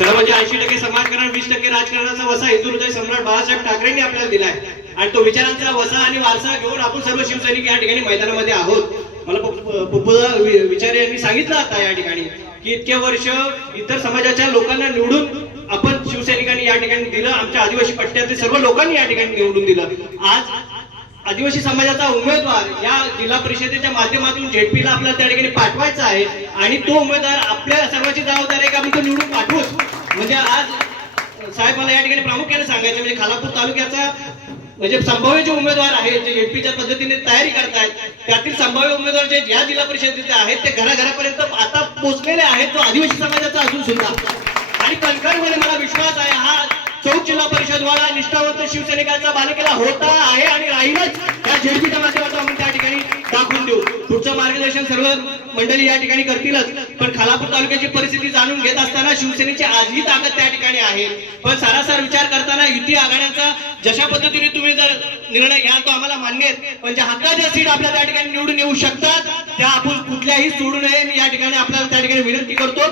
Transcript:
म्हणजे ऐंशी टक्के समाजकारण वीस टक्के राजकारणाचा वसा हिंदू हृदय सम्राट बाळासाहेब ठाकरेंनी आपल्याला दिलाय. आणि तो विचारांचा वसा आणि वारसा घेऊन आपण सर्व शिवसैनिक या ठिकाणी मैदानामध्ये आहोत. मला पप्पूदा विचारे यांनी सांगितलं आता या ठिकाणी की इतके वर्ष इतर समाजाच्या लोकांना निवडून आपण शिवसैनिकांनी या ठिकाणी दिलं आमच्या आदिवासी पट्ट्यातील सर्व लोकांनी या ठिकाणी निवडून दिलं. आज आदिवासी समाजाचा उमेदवार या जिल्हा परिषदेच्या माध्यमातून जेडपीला आपल्याला त्या ठिकाणी पाठवायचा आहे आणि तो उमेदवार आपल्या म्हणजे आज साहेब मला या ठिकाणी प्रामुख्याने सांगायचं म्हणजे खालापूर तालुक्याचा म्हणजे संभाव्य जे उमेदवार आहेत जे एमपीच्या पद्धतीने तयारी करतायत त्यातील संभाव्य उमेदवार जे ज्या जिल्हा परिषदेचे आहेत ते घराघरापर्यंत आता पोहोचलेले आहेत तो आदिवासी समाजाचा असून सुद्धा. आणि कणखरमध्ये मला विश्वास आहे हा चौक जिल्हा परिषद वाला निष्ठावंत शिवसैनिकांचा बालिकेला होता आहे आणि राहीलच. मार्गदर्शन सर्व मंडळी या ठिकाणी करतीलच. पण खालापूर तालुक्याची परिस्थिती जाणून घेत असताना शिवसेनेची आजही ताकद त्या ठिकाणी आहे. पण सारासार विचार करताना युती आघाड्यांचा जशा पद्धतीने तुम्ही जर निर्णय घ्याल तो आम्हाला मान्य आहे पण ज्या हक्काच्या सीट आपल्या त्या ठिकाणी निवडून येऊ शकतात त्या आपण कुठल्याही सोडू नये. मी या ठिकाणी आपल्याला त्या ठिकाणी विनंती करतो.